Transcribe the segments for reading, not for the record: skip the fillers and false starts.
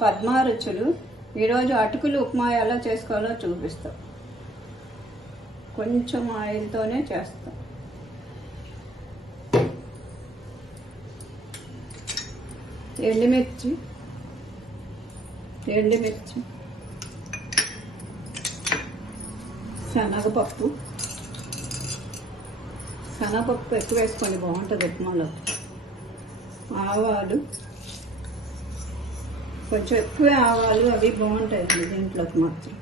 పద్మా రుచులు. ఈరోజు అటుకులు ఉప్మా ఎలా చేసుకోవాలో చూపిస్తాం. కొంచెం ఆయిల్తోనే చేస్తాం. ఎండుమిర్చి శనగపప్పు ఎక్కువ వేసుకోండి, బాగుంటుంది ఉప్మాలో. ఆవాలు కొంచెం ఎక్కువ, ఆవాలు అవి బాగుంటాయండి దీంట్లోకి మాత్రం.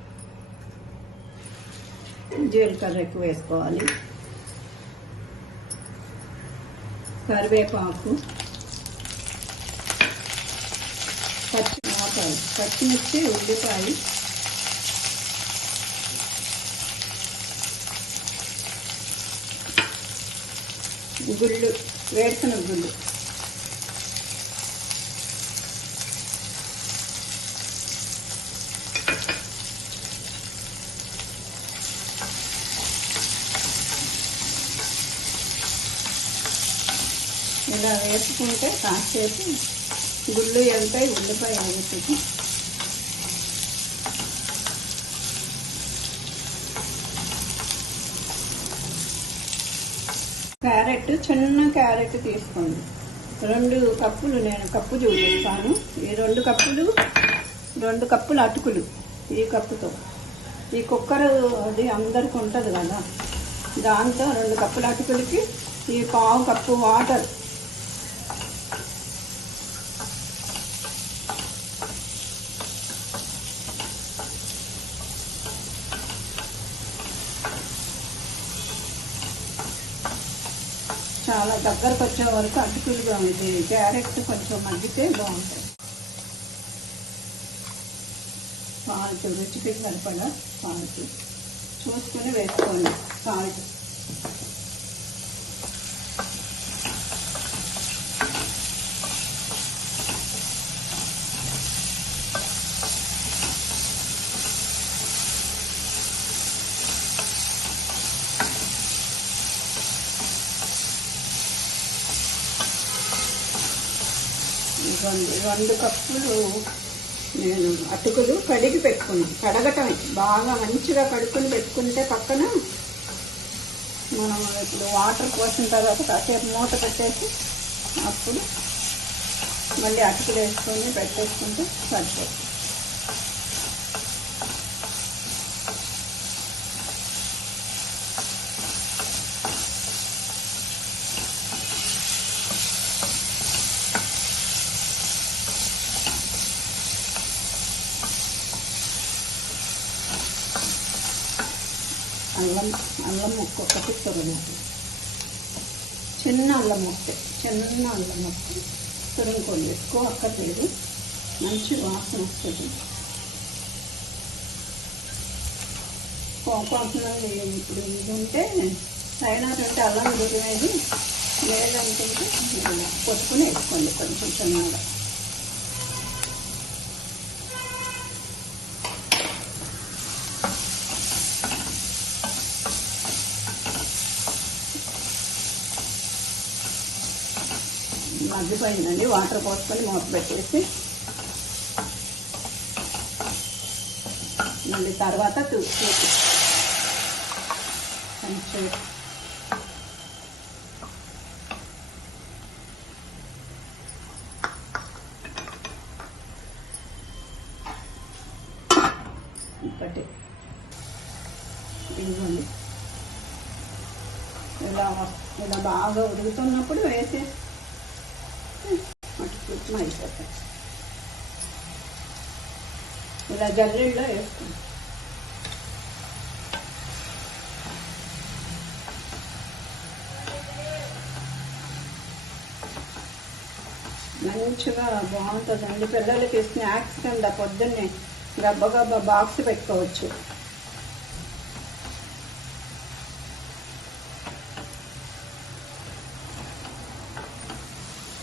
జీలకర్ర ఎక్కువ వేసుకోవాలి. కరివేపాకు, పచ్చిమిర్చి, ఉల్లిపాయ, గుళ్ళు, వేరుశనగ గుళ్ళు, ఇలా వేసుకుంటే కాసేపు గుళ్ళు వెళ్తాయి, ఉల్లిపాయ వేసుకుంటే. క్యారెట్, చిన్న క్యారెట్ తీసుకోండి. 2 కప్పులు, నేను కప్పు చూపిస్తాను. ఈ 2 కప్పులు అటుకులు ఈ కప్పుతో. ఈ కుక్కర్ అది అందరికి ఉంటుంది కదా, దాంతో 2 కప్పుల అటుకులకి ఈ 1/2 కప్పు వాటర్. చాలా దగ్గరకు వచ్చే వరకు అటుకులుగా ఇది క్యారెట్ కొంచెం మగ్గితే బాగుంటుంది. సాల్ట్, రుచికి సరిపడా సాల్ట్ చూసుకొని వేసుకోండి. సాల్ట్ రెండు కప్పులు నేను అటుకులు కడిగి పెట్టుకున్నాను. కడగటమే బాగా మంచిగా కడుక్కొని పెట్టుకుంటే పక్కన మనం ఇప్పుడు వాటర్ పోసిన తర్వాత కాసేపు మూత పెట్టేసి అప్పుడు మళ్ళీ అటుకులు వేసుకొని పెట్టేసుకుంటే సరిపోతుంది. అల్లం ముక్క ఒకటి తురగాలి. చిన్న అల్లం ముక్క తురుముకోండి, ఎక్కువ అక్కర్లేదు. మంచి వాసన వస్తుంది. కోపాసనలు ఇప్పుడు ఇది ఉంటే అయినారంటే అల్లం తురిమేది, లేదనుకుంటే కొట్టుకుని వేసుకోండి కొంచెం చిన్నగా. మగ్గిపోయిందండి. వాటర్ పోసుకొని మూత పెట్టేసి మళ్ళీ తర్వాత చూసి కొంచెం ఒకటి ఇవ్వండి. ఇలా బాగా ఉడుకుతున్నప్పుడు వేసి ఉప్మా అయిపోతాయి. ఇలా జల్లెల్లో వేసుకుంటాం. మంచిగా బాగుంటుందండి. పిల్లలకి స్నాక్స్ కింద పొద్దున్నే గబ్బగబ్బా బాక్స్ పెట్టుకోవచ్చు.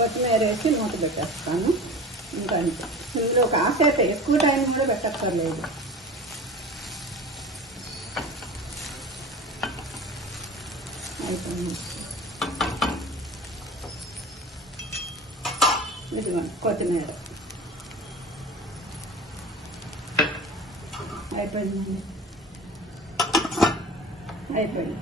కొత్తిమీర వేసి మూత పెట్టేస్తాను. ఇంకా అంతే. ఇందులో కాసేపు ఎక్కువ టైం కూడా పెట్టక్కర్లేదు. అయిపోయింది. ఇదిగోండి కొత్తిమీర. అయిపోయిందండి. అయిపోయింది.